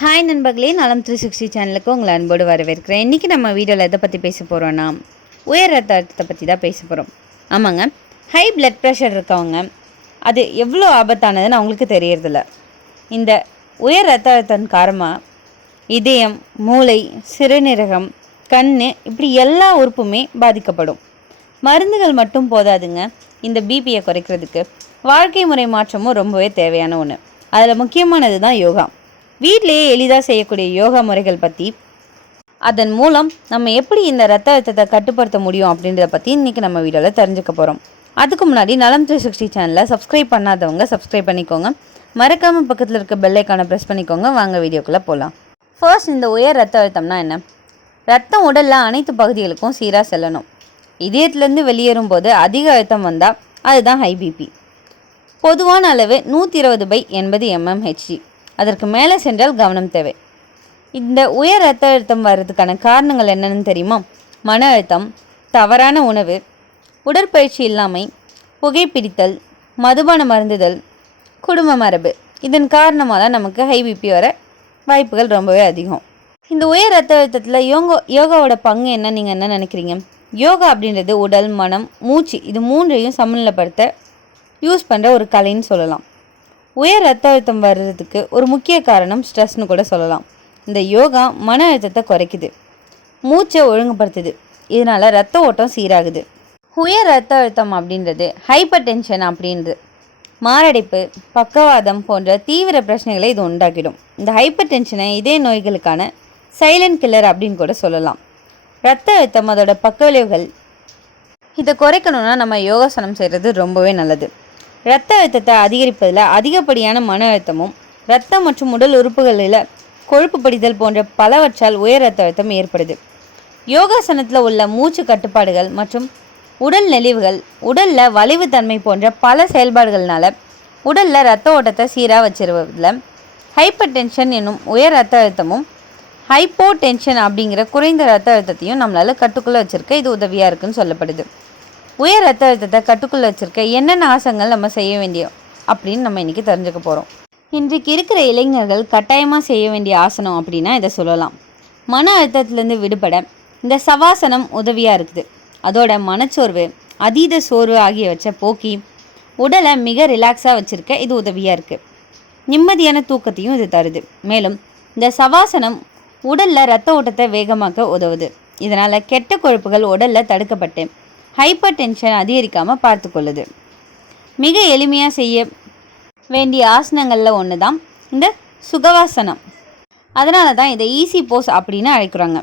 Hi நண்பர்களே நலம் three sixty சேனலுக்கு உங்களை அன்போடு வரவேற்கிறேன். இன்றைக்கி நம்ம வீடியோவில் எதை பற்றி பேச போகிறோன்னா உயர் ரத்த அழுத்தத்தை பற்றி தான் பேச போகிறோம் ஆமாங்க. ஹை பிளட் ப்ரெஷர் இருக்கவங்க அது எவ்வளோ ஆபத்தானதுன்னு அவங்களுக்கு தெரியறதில்ல. இந்த உயர் ரத்த அழுத்தம் காரணமாக இதயம் மூளை சிறுநீரகம் கண் இப்படி எல்லா உறுப்புமே பாதிக்கப்படும். மருந்துகள் மட்டும் போதாதுங்க. இந்த பிபியை குறைக்கிறதுக்கு வாழ்க்கை முறை மாற்றமும் ரொம்பவே தேவையான ஒன்று அதில் முக்கியமானது தான் யோகா. வீட்டிலேயே எளிதாக செய்யக்கூடிய யோகா முறைகள் பற்றி அதன் மூலம் நம்ம எப்படி இந்த ரத்த அழுத்தத்தை கட்டுப்படுத்த முடியும் அப்படின்றத பற்றி இன்றைக்கி நம்ம வீடியோவில் தெரிஞ்சுக்க போகிறோம் அதுக்கு முன்னாடி நலம் த்ரீ சிக்ஸ்டி சேனலை சப்ஸ்கிரைப் பண்ணாதவங்க சப்ஸ்கிரைப் பண்ணிக்கோங்க. மறக்காமல் பக்கத்தில் இருக்க பெல்லைக்கான ப்ரெஸ் பண்ணிக்கோங்க. வாங்க வீடியோக்குள்ளே போகலாம் ஃபர்ஸ்ட் இந்த உயர் ரத்த அழுத்தம்னா என்ன? ரத்தம் உடலில் அனைத்து பகுதிகளுக்கும் சீராக செல்லணும். இதயத்துலேருந்து வெளியேறும் போது அதிக அழுத்தம் வந்தால் அதுதான் ஹைபிபி பொதுவான அளவு நூற்றி இருபது பை எண்பது எம்எம்ஹெச்ஜி அதற்கு மேலே சென்றால் கவனம் தேவை. இந்த உயர் ரத்த அழுத்தம் வர்றதுக்கான காரணங்கள் என்னென்னு தெரியுமா? மன அழுத்தம் தவறான உணவு உடற்பயிற்சி இல்லாமை புகைப்பிடித்தல் மதுபான மருந்துதல் குடும்ப மரபு. இதன் காரணமாக தான் நமக்கு ஹை பிபி வர வாய்ப்புகள் ரொம்பவே அதிகம். இந்த உயர் ரத்த அழுத்தத்தில் யோகா யோகாவோட பங்கு என்ன? நீங்கள் என்ன நினைக்கிறீங்க? யோகா அப்படின்றது உடல் மனம் மூச்சு இது மூன்றையும் சமநிலைப்படுத்த யூஸ் பண்ணுற ஒரு கலைன்னு சொல்லலாம். உயர் ரத்த அழுத்தம் வர்றதுக்கு ஒரு முக்கிய காரணம் ஸ்ட்ரெஸ்னு கூட சொல்லலாம். இந்த யோகா மன அழுத்தத்தை குறைக்குது. மூச்சை ஒழுங்குபடுத்துது. இதனால் ரத்த ஓட்டம் சீராகுது. உயர் ரத்த அழுத்தம் அப்படின்றது ஹைப்பர் டென்ஷன் அப்படின்றது. மாரடைப்பு பக்கவாதம் போன்ற தீவிர பிரச்சனைகளை இது உண்டாக்கிடும். இந்த ஹைப்பர் டென்ஷனை இதே நோய்களுக்கான சைலண்ட் கில்லர் அப்படின்னு கூட சொல்லலாம். ரத்த அழுத்தம் அதோட பக்க விளைவுகள் இதை குறைக்கணும்னா நம்ம யோகாசனம் செய்கிறது ரொம்பவே நல்லது. இரத்த அழுத்தத்தை அதிகரிப்பதில் அதிகப்படியான மன அழுத்தமும் இரத்தம் மற்றும் உடல் உறுப்புகளில் கொழுப்பு படிதல் போன்ற பலவற்றால் உயர் ரத்த அழுத்தம் ஏற்படுது. யோகாசனத்தில் உள்ள மூச்சு கட்டுப்பாடுகள் மற்றும் உடல் நெளிவுகள் உடலில் வலிவுத்தன்மை போன்ற பல செயல்பாடுகள்னால உடலில் ரத்த ஓட்டத்தை சீராக வச்சிருவதில் ஹைப்பர் டென்ஷன் என்னும் உயர் ரத்த அழுத்தமும் ஹைப்போ டென்ஷன் அப்படிங்கிற குறைந்த ரத்த அழுத்தத்தையும் நம்மளால் கட்டுக்குள்ளே வச்சுருக்க இது உதவியாக இருக்குன்னு சொல்லப்படுது. உயர் ரத்த அழுத்தத்தை கட்டுக்குள்ளே வச்சிருக்க என்னென்ன ஆசனங்கள் நம்ம செய்ய வேண்டிய அப்படின்னு நம்ம இன்றைக்கி தெரிஞ்சுக்க போகிறோம் இன்றைக்கு இருக்கிற இளைஞர்கள் கட்டாயமாக செய்ய வேண்டிய ஆசனம் அப்படின்னா இதை சொல்லலாம். மன அழுத்தத்துலேருந்து விடுபட இந்த சவாசனம் உதவியாக இருக்குது. அதோட மனச்சோர்வு அதீத சோர்வு ஆகியவற்றை போக்கி உடலை மிக ரிலாக்ஸாக வச்சுருக்க இது உதவியாக இருக்குது நிம்மதியான தூக்கத்தையும் இது தருது. மேலும் இந்த சவாசனம் உடலில் ரத்த ஓட்டத்தை வேகமாக்க உதவுது. இதனால் கெட்ட கொழுப்புகள் உடலில் தடுக்கப்பட்டு ஹைப்பர் டென்ஷன் அதிகரிக்காமல் பார்த்துக்கொள்ளுது. மிக எளிமையாக செய்ய வேண்டிய ஆசனங்களில் ஒன்று தான் இந்த சுகவாசனம். அதனால தான் இதை ஈஸி போஸ் அப்படின்னு அழைக்கிறாங்க.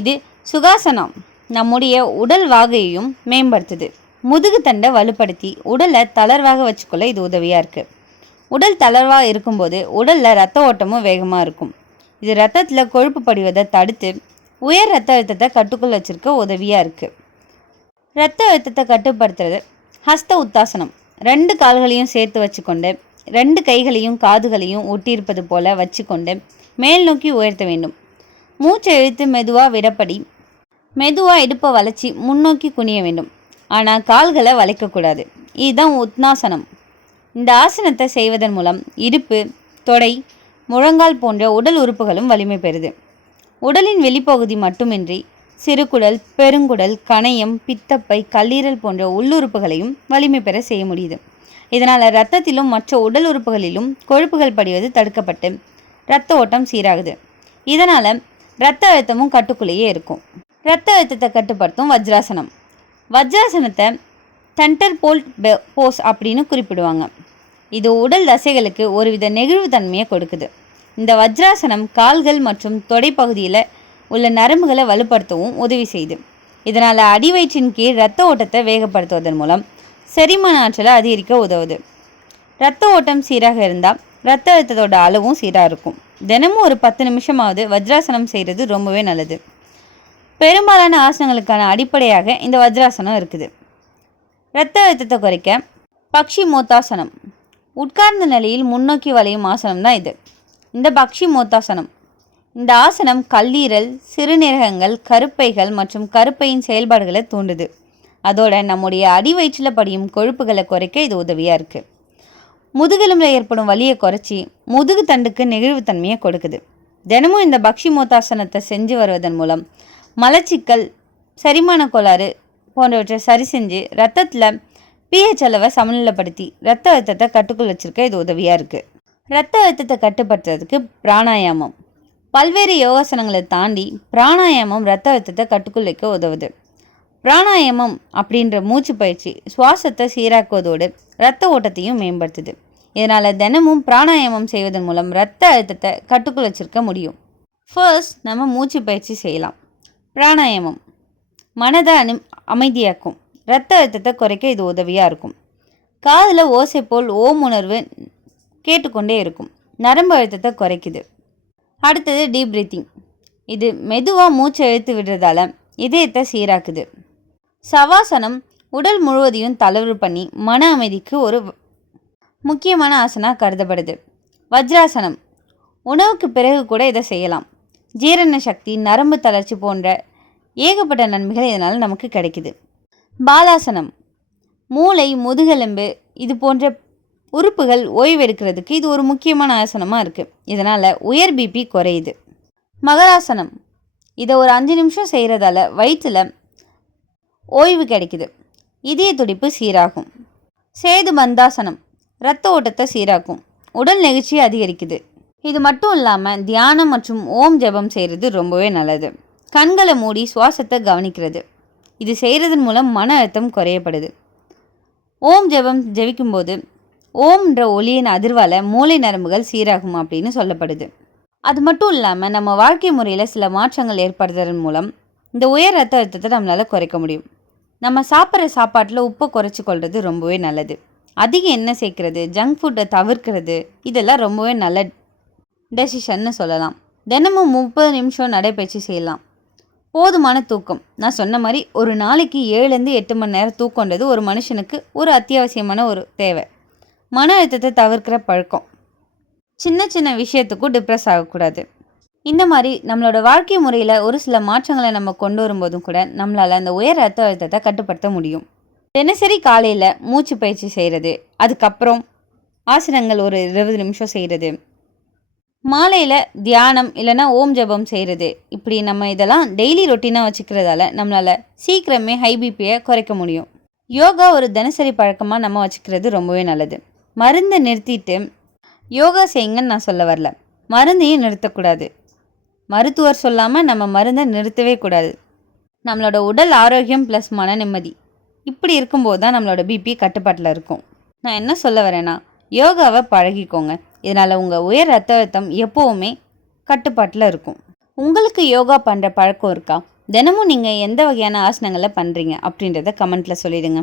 இது சுகாசனம் நம்முடைய உடல் வாகையையும் மேம்படுத்துது. முதுகு தண்டை வலுப்படுத்தி உடலை தளர்வாக வச்சுக்கொள்ள இது உதவியாக இருக்குது உடல் தளர்வாக இருக்கும்போது உடலில் ரத்த ஓட்டமும் வேகமாக இருக்கும். இது ரத்தத்தில் கொழுப்பு படிவதை தடுத்து உயர் ரத்த அழுத்தத்தை கட்டுக்குள் வச்சுருக்க உதவியாக இருக்குது ரத்த அழுத்தத்தை கட்டுப்படுத்துறது. ஹஸ்த உத்தாசனம். ரெண்டு கால்களையும் சேர்த்து வச்சுக்கொண்டு ரெண்டு கைகளையும் காதுகளையும் ஒட்டியிருப்பது போல வச்சுக்கொண்டு மேல் நோக்கி உயர்த்த வேண்டும். மூச்சை இழுத்து மெதுவாக விடப்படி மெதுவாக இடுப்பை வளைச்சி முன்னோக்கி குனிய வேண்டும். ஆனால் கால்களை வளைக்கக்கூடாது இதுதான் உத்னாசனம். இந்த ஆசனத்தை செய்வதன் மூலம் இடுப்பு தொடை முழங்கால் போன்ற உடல் உறுப்புகளும் வலிமை பெறுது. உடலின் வெளிப்பகுதி மட்டுமின்றி சிறுகுடல் பெருங்குடல் கணையம் பித்தப்பை கல்லீரல் போன்ற உள்ளுறுப்புகளையும் வலிமை பெற செய்ய முடியுது. இதனால் இரத்தத்திலும் மற்ற உடல் உறுப்புகளிலும் கொழுப்புகள் படிவது தடுக்கப்பட்டு இரத்த ஓட்டம் சீராகுது. இதனால் இரத்த அழுத்தமும் கட்டுக்குள்ளேயே இருக்கும். இரத்த அழுத்தத்தை கட்டுப்படுத்தும் வஜ்ராசனம். வஜ்ராசனத்தை டென்டர் போல்ட் போஸ் அப்படின்னு குறிப்பிடுவாங்க. இது உடல் தசைகளுக்கு ஒருவித நெகிழ்வுத்தன்மையை கொடுக்குது. இந்த வஜ்ராசனம் கால்கள் மற்றும் தொடைப்பகுதியில் உள்ள நரம்புகளை வலுப்படுத்தவும் உதவி செய்யுது இதனால் அடிவயிற்றின் கீழ் இரத்த ஓட்டத்தை வேகப்படுத்துவதன் மூலம் செரிமான ஆற்றலை அதிகரிக்க உதவுது. இரத்த ஓட்டம் சீராக இருந்தால் இரத்த அழுத்தத்தோட அளவும் சீராக இருக்கும். தினமும் ஒரு பத்து நிமிஷமாவது வஜ்ராசனம் செய்கிறது ரொம்பவே நல்லது. பெரும்பாலான ஆசனங்களுக்கான அடிப்படையாக இந்த வஜ்ராசனம் இருக்குது. இரத்த அழுத்தத்தை குறைக்க பக்ஷி மோத்தாசனம். உட்கார்ந்த நிலையில் முன்னோக்கி வளையும் ஆசனம் தான் இது. இந்த பக்ஷி மோத்தாசனம் இந்த ஆசனம் கல்லீரல் சிறுநீரகங்கள் கருப்பைகள் மற்றும் கருப்பையின் செயல்பாடுகளை தூண்டுது. அதோட நம்முடைய அடிவயிற்றில் படியும் கொழுப்புகளை குறைக்க இது உதவியாக இருக்குது முதுகெலும்பில் ஏற்படும் வலியை குறைச்சி முதுகு தண்டுக்கு நெகிழ்வுத்தன்மையை கொடுக்குது. தினமும் இந்த பக்ஷி மூத்தாசனத்தை செஞ்சு வருவதன் மூலம் மலச்சிக்கல் செரிமான கோளாறு போன்றவற்றை சரி செஞ்சு ரத்தத்தில் பிஹெச் அளவை சமநிலைப்படுத்தி ரத்த அழுத்தத்தை கட்டுக்குள் வச்சிருக்க இது உதவியாக இருக்குது ரத்த அழுத்தத்தை கட்டுப்படுத்துறதுக்கு பிராணாயாமம் பல்வேறு யோகாசனங்களை தாண்டி பிராணாயாமம் ரத்த அழுத்தத்தை கட்டுக்குள் வைக்க உதவுது. பிராணாயாமம் அப்படின்ற மூச்சு பயிற்சி சுவாசத்தை சீராக்குவதோடு ரத்த ஓட்டத்தையும் மேம்படுத்துது. இதனால் தினமும் பிராணாயாமம் செய்வதன் மூலம் ரத்த அழுத்தத்தை கட்டுக்குள் வச்சிருக்க முடியும். ஃபர்ஸ்ட் நம்ம மூச்சு பயிற்சி செய்யலாம். பிராணாயாமம் மனதை அனு அமைதியாக்கும். ரத்த அழுத்தத்தை குறைக்க இது உதவியாக இருக்கும். காதில் ஓசை போல் ஓம் உணர்வு கேட்டுக்கொண்டே இருக்கும். நரம்பு அழுத்தத்தை குறைக்குது. அடுத்தது டீப் பிரீத்திங் இது மெதுவாக மூச்சை இழுத்து விடுறதால இதயத்தை சீராக்குது. சவாசனம் உடல் முழுவதையும் தளர்வு பண்ணி மன அமைதிக்கு ஒரு முக்கியமான ஆசனாக கருதப்படுது. வஜ்ராசனம். உணவுக்கு பிறகு கூட இதை செய்யலாம். ஜீரண சக்தி நரம்பு தளர்ச்சி போன்ற ஏகப்பட்ட நன்மைகள் இதனால் நமக்கு கிடைக்குது. பாலாசனம். மூளை முதுகெலும்பு இது போன்ற உறுப்புகள் ஓய்வெடுக்கிறதுக்கு இது ஒரு முக்கியமான ஆசனமாக இருக்குது இதனால் உயர் பிபி குறையுது. மகராசனம். இதை ஒரு அஞ்சு நிமிஷம் செய்கிறதால வயிற்றில் ஓய்வு கிடைக்குது. இதய துடிப்பு சீராகும். சேது பந்தாசனம் இரத்த ஓட்டத்தை சீராக்கும். உடல் நெகிழ்ச்சி அதிகரிக்குது. இது மட்டும் இல்லாமல் தியானம் மற்றும் ஓம் ஜெபம் செய்கிறது ரொம்பவே நல்லது. கண்களை மூடி சுவாசத்தை கவனிக்கிறது. இது செய்கிறதன் மூலம் மன அழுத்தம் குறையப்படுது. ஓம் ஜெபம் ஜெபிக்கும்போது ஓம்ன்ற ஒளியின் அதிர்வால் மூளை நரம்புகள் சீராகும் அப்படின்னு சொல்லப்படுது. அது மட்டும் இல்லாமல் நம்ம வாழ்க்கை முறையில் சில மாற்றங்கள் ஏற்படுத்துறதன் மூலம் இந்த உயர் ரத்த அழுத்தத்தை நம்மளால் குறைக்க முடியும். நம்ம சாப்பிட்ற சாப்பாட்டில் உப்பை குறைச்சி கொள்வது ரொம்பவே நல்லது. அதிக எண்ணெய் சேர்க்கறது ஜங்க் ஃபுட்டை தவிர்க்கிறது இதெல்லாம் ரொம்பவே நல்ல டெசிஷன்னு சொல்லலாம். தினமும் முப்பது நிமிஷம் நடைபயிற்சி செய்யலாம். போதுமான தூக்கம். நான் சொன்ன மாதிரி ஒரு நாளைக்கு ஏழுலேருந்து எட்டு மணி நேரம் தூக்கன்றது ஒரு மனுஷனுக்கு ஒரு அத்தியாவசியமான ஒரு தேவை. மன அழுத்தத்தை தவிர்க்கிற பழக்கம். சின்ன சின்ன விஷயத்துக்கும் டிப்ரெஸ் ஆகக்கூடாது. இந்த மாதிரி நம்மளோட வாழ்க்கை முறையில் ஒரு சில மாற்றங்களை நம்ம கொண்டு வரும்போதும் கூட நம்மளால் அந்த உயர் ரத்த அழுத்தத்தை கட்டுப்படுத்த முடியும். தினசரி காலையில் மூச்சு பயிற்சி செய்கிறது அதுக்கப்புறம் ஆசனங்கள் ஒரு இருபது நிமிஷம் செய்கிறது மாலையில் தியானம் இல்லைன்னா ஓம் ஜபம் செய்கிறது இப்படி நம்ம இதெல்லாம் டெய்லி ரொட்டீனாக வச்சுக்கிறதால நம்மளால் சீக்கிரமே ஹை பிபியை குறைக்க முடியும். யோகா ஒரு தினசரி பழக்கமாக நம்ம வச்சுக்கிறது ரொம்பவே நல்லது. மருந்தை நிறுத்திட்டு யோகா செய்யுங்கன்னு நான் சொல்ல வரல. மருந்தையும் நிறுத்தக்கூடாது. மருத்துவர் சொல்லாமல் நம்ம மருந்தை நிறுத்தவே கூடாது. நம்மளோட உடல் ஆரோக்கியம் ப்ளஸ் மன நிம்மதி. இப்படி இருக்கும்போது தான் நம்மளோட பிபி கட்டுப்பாட்டில் இருக்கும். நான் என்ன சொல்ல வரேன்னா யோகாவை பழகிக்கோங்க. இதனால் உங்கள் உயர் ரத்த அழுத்தம் எப்போவுமே கட்டுப்பாட்டில் இருக்கும். உங்களுக்கு யோகா பண்ணுற பழக்கம் இருக்கா? தினமும் நீங்கள் எந்த வகையான ஆசனங்களை பண்ணுறீங்க அப்படின்றத கமெண்ட்டில் சொல்லிடுங்க.